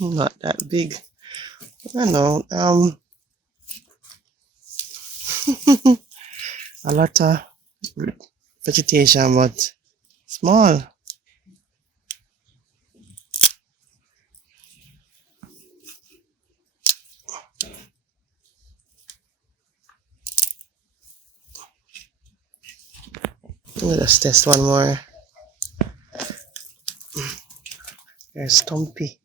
Not that big. I know. A lot of vegetation, but small. Let's test one more. There's Stumpy.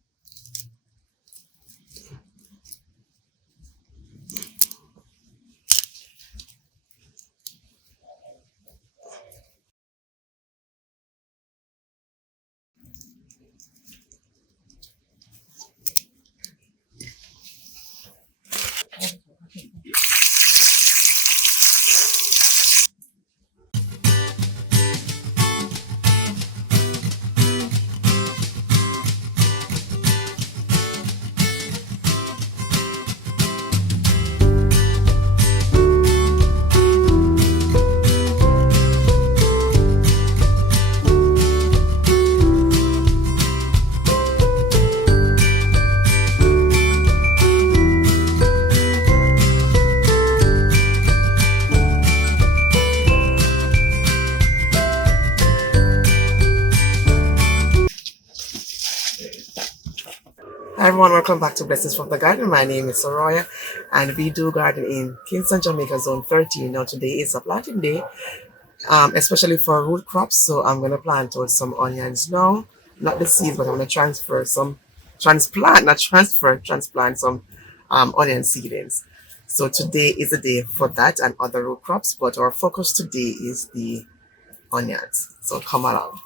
Hi everyone, welcome back to Blessings from the Garden. My name is Soraya and we do garden in Kingston, Jamaica, Zone 13. Now today is a planting day, especially for root crops. So I'm going to plant out some onions now. Not the seeds, but I'm going to transplant some onion seedlings. So today is the day for that and other root crops, but our focus today is the onions. So come along.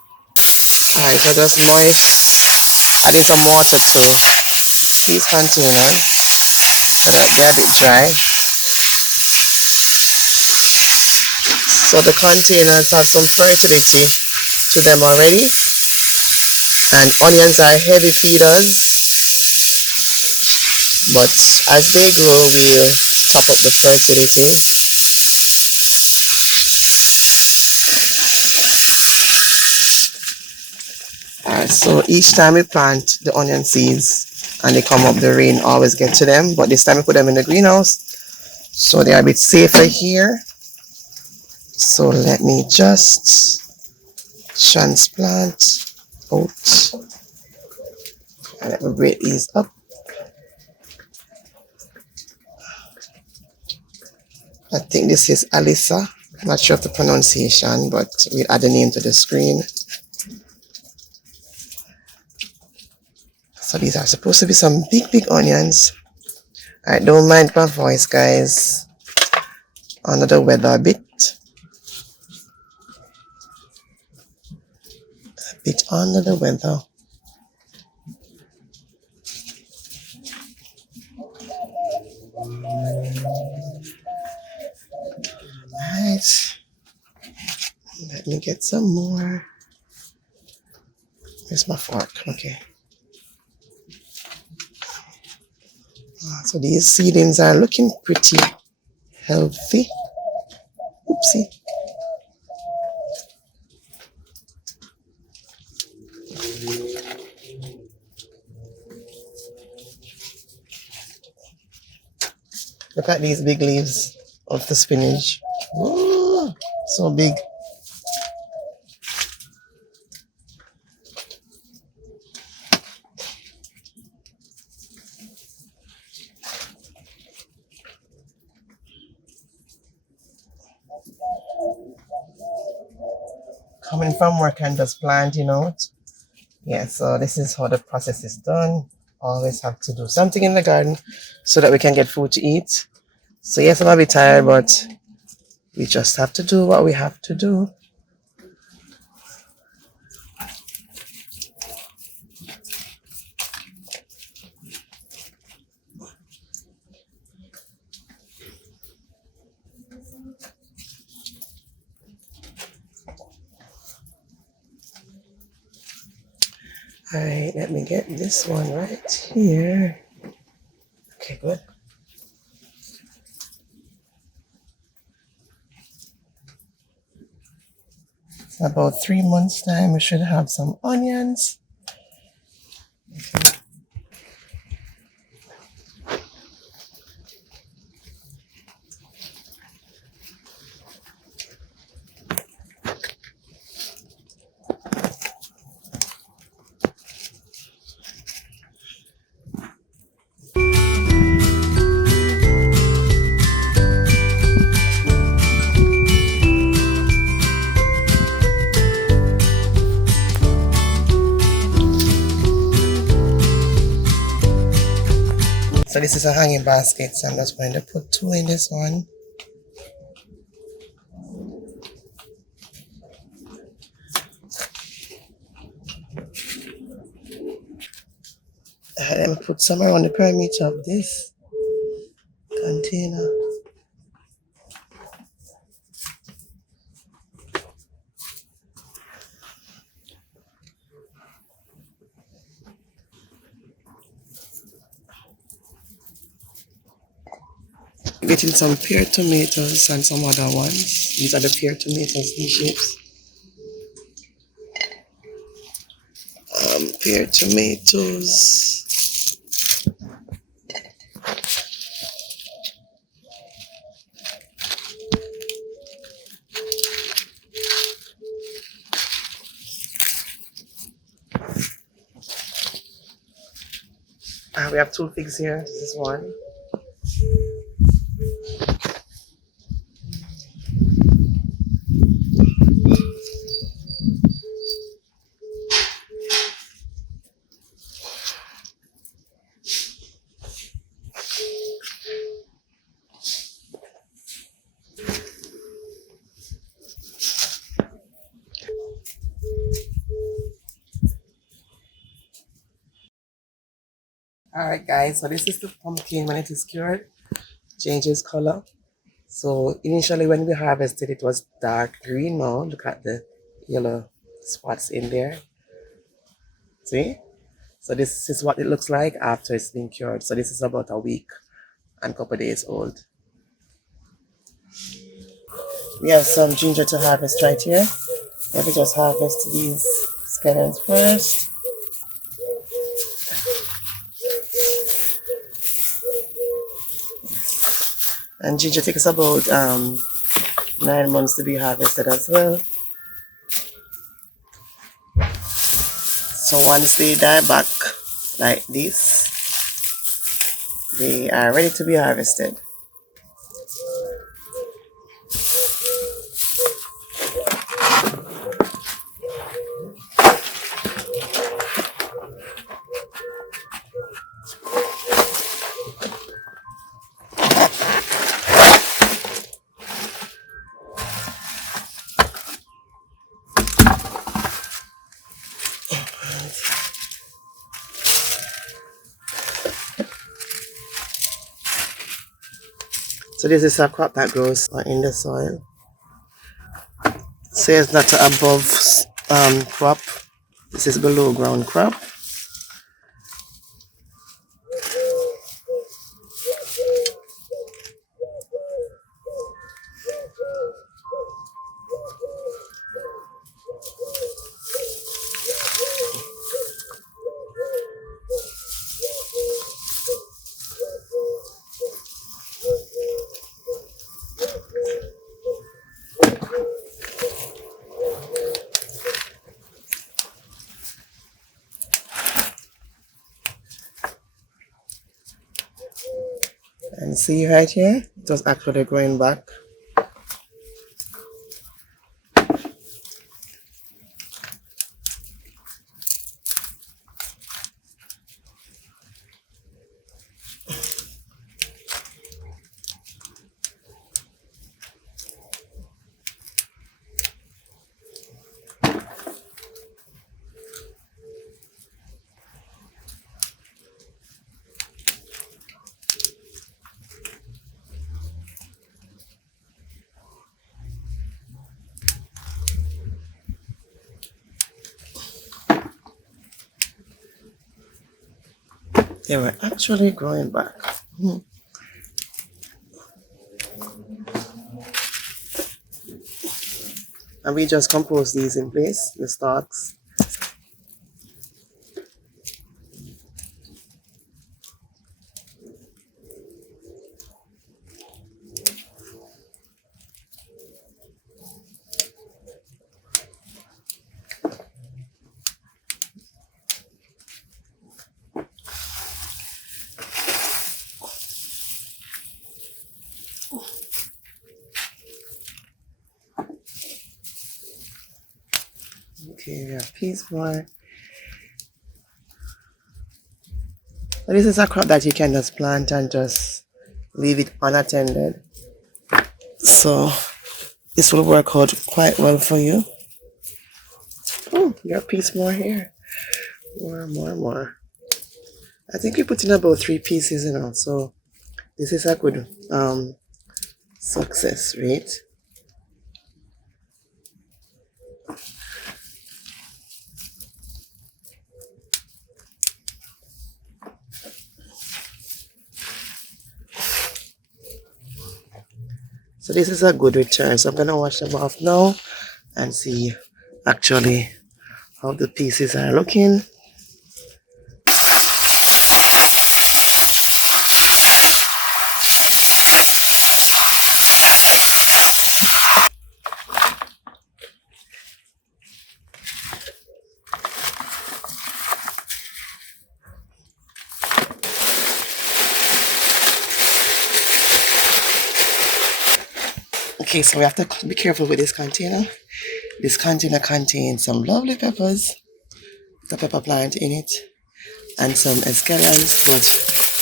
Alright, so just moist. Adding some water to these containers so that they're a bit dry. So the containers have some fertility to them already, and onions are heavy feeders, but as they grow we'll top up the fertility. Alright, so each time we plant the onion seeds and they come up, the rain always gets to them, but this time we put them in the greenhouse so they are a bit safer here. So let me just transplant out and let me break these up. I think this is Ailsa. I'm not sure of the pronunciation, but we'll add the name to the screen. So these are supposed to be some big onions. Alright, don't mind my voice, guys. Under the weather a bit. A bit under the weather. Alright. Let me get some more. Where's my fork? Okay. So these seedlings are looking pretty healthy. Oopsie. Look at these big leaves of the spinach. Ooh, so big. Coming from work and just planting out. Yeah, so this is how the process is done. Always have to do something in the garden so that we can get food to eat. So yes, I'm a bit tired, but we just have to do what we have to do. All right, let me get this one right here. Okay, good. So about 3 months time, we should have some onions. Okay. this is a hanging basket, so I'm just going to put 2 in this one. Let me put some around the perimeter of this container. Getting some pear tomatoes and some other ones. These are the pear tomatoes, these shapes. Pear tomatoes. We have 2 figs here. This is one. Alright guys, so this is the pumpkin when it is cured. Changes color. So initially when we harvested it was dark green. Now look at the yellow spots in there. See? So this is what it looks like after it's been cured. So this is about a week and a couple days old. We have some ginger to harvest right here. Let me just harvest these scallions first. And ginger takes about 9 months to be harvested as well. So once they die back like this, they are ready to be harvested. So this is a crop that grows in the soil. So it's not above crop. This is below ground crop. And see right here, it was actually growing back. They were actually growing back. And we just compost these in place, the stalks. Okay, we have peas more. But this is a crop that you can just plant and just leave it unattended. So this will work out quite well for you. Oh, there are a piece more here. More. I think we put in about 3 pieces, so this is a good success rate. So this is a good return. So I'm gonna wash them off now and see actually how the pieces are looking. Okay, so we have to be careful with this container. This container contains some lovely peppers, the pepper plant in it, and some escalants, but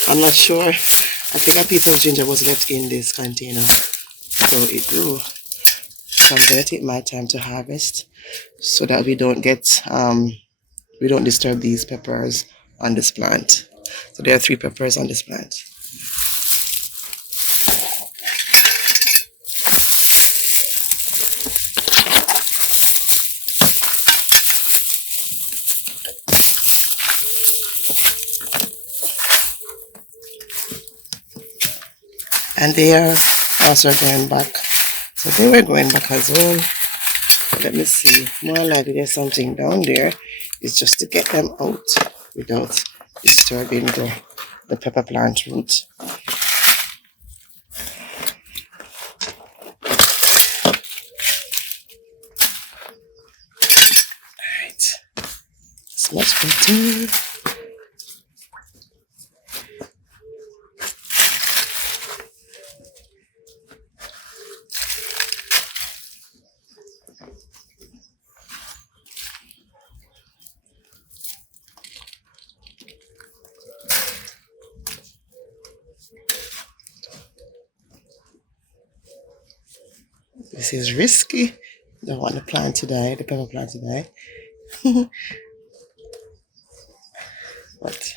I'm not sure. I think a piece of ginger was left in this container, so it grew. So I'm gonna take my time to harvest so that we don't disturb these peppers on this plant. So there are 3 peppers on this plant. And they are also going back. So they were going back as well. Let me see. More likely there's something down there. It's just to get them out without disturbing the pepper plant root. Alright. It's much better. This is risky. Don't want the plant to die, the pepper plant to die. But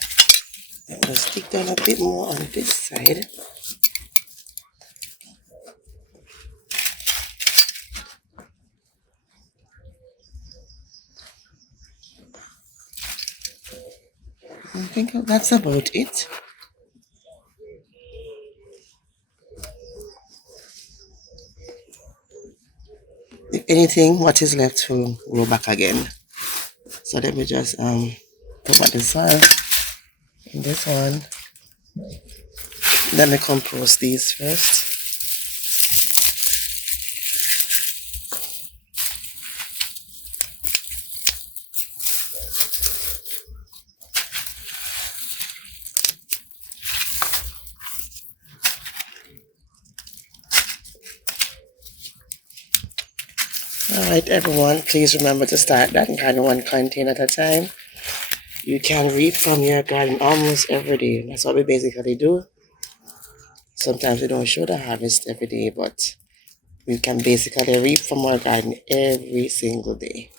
I'm going to stick down a bit more on this side. I think that's about it. If anything, what is left will grow back again. So let me just put back the soil in this one. Let me compost these first. Alright everyone, please remember to start that garden 1 container at a time. You can reap from your garden almost every day. That's what we basically do. Sometimes we don't show the harvest every day, but we can basically reap from our garden every single day.